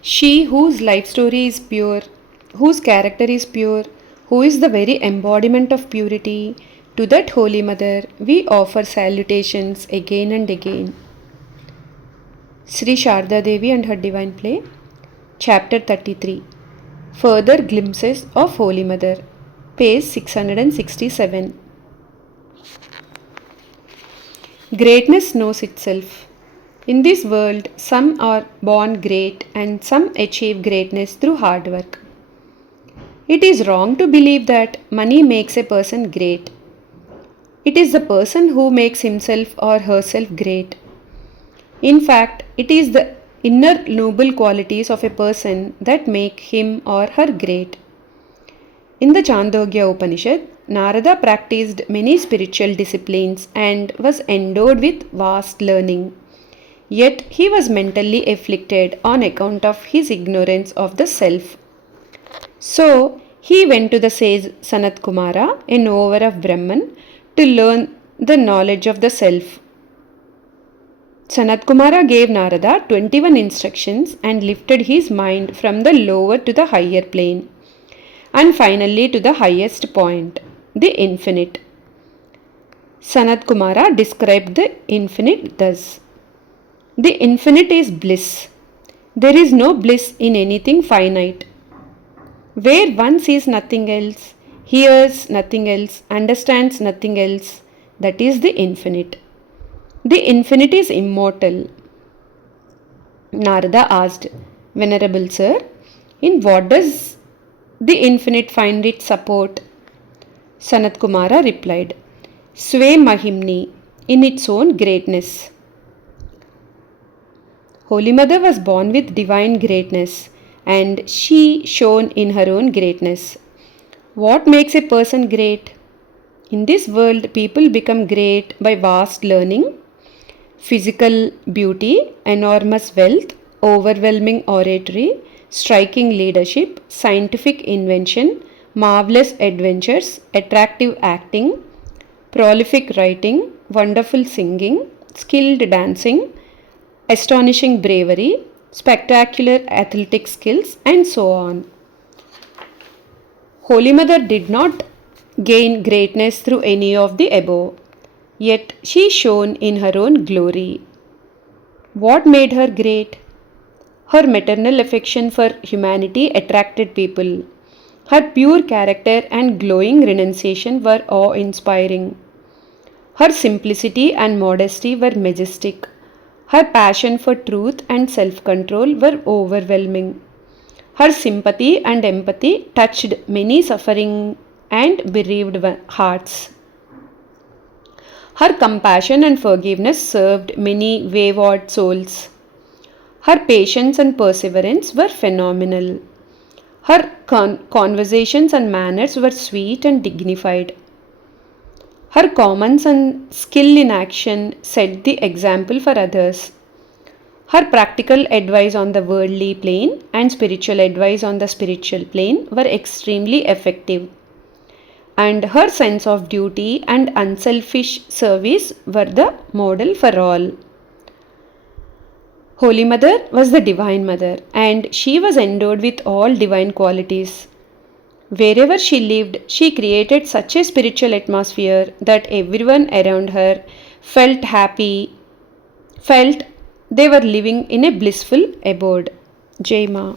She whose life story is pure, whose character is pure, who is the very embodiment of purity, to that Holy Mother we offer salutations again and again. Sri Sharda Devi and her Divine Play, Chapter 33. Further Glimpses of Holy Mother, page 667. Greatness knows itself. In this world, some are born great and some achieve greatness through hard work. It is wrong to believe that money makes a person great. It is the person who makes himself or herself great. In fact, it is the inner noble qualities of a person that make him or her great. In the Chandogya Upanishad, Narada practiced many spiritual disciplines and was endowed with vast learning. Yet he was mentally afflicted on account of his ignorance of the self. So he went to the sage Sanat Kumara, a knower of Brahman, to learn the knowledge of the self. Sanat Kumara gave Narada 21 instructions and lifted his mind from the lower to the higher plane, and finally to the highest point, the infinite. Sanat Kumara described the infinite thus: the infinite is bliss. There is no bliss in anything finite. Where one sees nothing else, hears nothing else, understands nothing else, that is the infinite. The infinite is immortal. Narada asked, Venerable Sir, in what does the infinite find its support? Sanat Kumara replied, Sve Mahimni, in its own greatness. Holy Mother was born with divine greatness, and she shone in her own greatness. What makes a person great? In this world, people become great by vast learning, physical beauty, enormous wealth, overwhelming oratory, striking leadership, scientific invention, marvelous adventures, attractive acting, prolific writing, wonderful singing, skilled dancing, astonishing bravery, spectacular athletic skills, and so on. Holy Mother did not gain greatness through any of the above, yet she shone in her own glory. What made her great? Her maternal affection for humanity attracted people. Her pure character and glowing renunciation were awe-inspiring. Her simplicity and modesty were majestic. Her passion for truth and self-control were overwhelming. Her sympathy and empathy touched many suffering and bereaved hearts. Her compassion and forgiveness served many wayward souls. Her patience and perseverance were phenomenal. Her conversations and manners were sweet and dignified. Her commons and skill in action set the example for others. Her practical advice on the worldly plane and spiritual advice on the spiritual plane were extremely effective. And her sense of duty and unselfish service were the model for all. Holy Mother was the Divine Mother, and she was endowed with all divine qualities. Wherever she lived, she created such a spiritual atmosphere that everyone around her felt happy, felt they were living in a blissful abode. Jai Ma.